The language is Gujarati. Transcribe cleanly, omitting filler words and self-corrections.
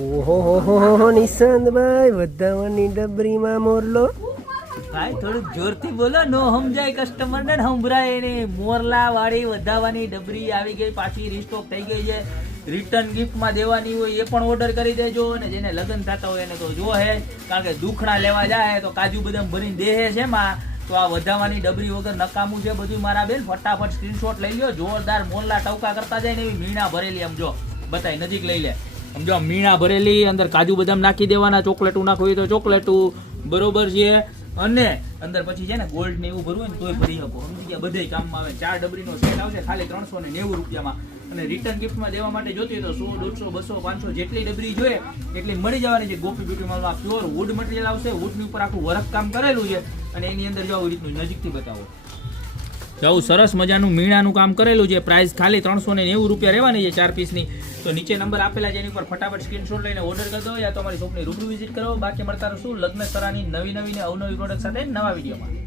ઓહો હો હો નિશાંતભાઈ વધાવાની ડબરીમાં મોરલો ભાઈ થોડુંક જોરથી બોલો, નો સમજાય કસ્ટમર ને સંભળાય એને. મોરલા વાળી વધાવાની ડબરી આવી ગઈ, પાછી રીસ્ટોક થઈ ગઈ છે. રિટર્ન ગિફ્ટમાં દેવાની હોય એ પણ ઓર્ડર કરી દેજો, અને જેને લગ્ન થતા હોય એને તો જો હે, કારણ કે દુખણા લેવા જાય તો કાજુ બદામ ભરીને દેહે છે માં. તો આ વધાવાની ડબરી વગર નકામું છે બધું મારા બેન. ફટાફટ સ્ક્રીનશોટ લઈ લ્યો. જોરદાર મોરલા ટવકા કરતા જાય ને એવી મીણા ભરેલી, આમ જો બતાય નજીક લઈ લે. સમજો મીણા ભરેલી, અંદર કાજુ બદામ નાખી દેવાના, ચોકલેટું નાખવું હોય તો ચોકલેટું, બરોબર છે. અને અંદર પછી છે ને ગોલ્ડ ને એવું ભરવું હોય ને તોય ભરી શકો, સમજી ગયા? બધે કામમાં આવે. 4 ડબરીનો સેટ આવશે ખાલી 390 રૂપિયામાં. અને રિટર્ન ગિફ્ટમાં દેવા માટે જોતી હોય તો 100, 150, 200, 500 જેટલી ડબરી જોઈએ એટલી મળી જવાની છે. ગોપી બ્યુટી મોલમાં પ્યોર વુડ મટીરિયલ આવશે. વુડની ઉપર આખું વર્ક કામ કરેલું છે, અને એની અંદર જો આવી રીતનું નજીકથી બતાવો, જવું સરસ મજાનું મીણાનું કામ કરેલું છે. પ્રાઇસ ખાલી 390 રૂપિયા રહેવાની છે 4 પીસની. તો નીચે નંબર આપેલા છે એની પર ફટાફટ સ્ક્રીનશોટ લઈને ઓર્ડર કરી દો, યા તો અમારી શોપની રૂબરૂ વિઝિટ કરો. બાકી મળતા રહીશું લગ્ન સરાની નવી ને અવનવી પ્રોડક્ટ સાથે નવા વિડીયોમાં.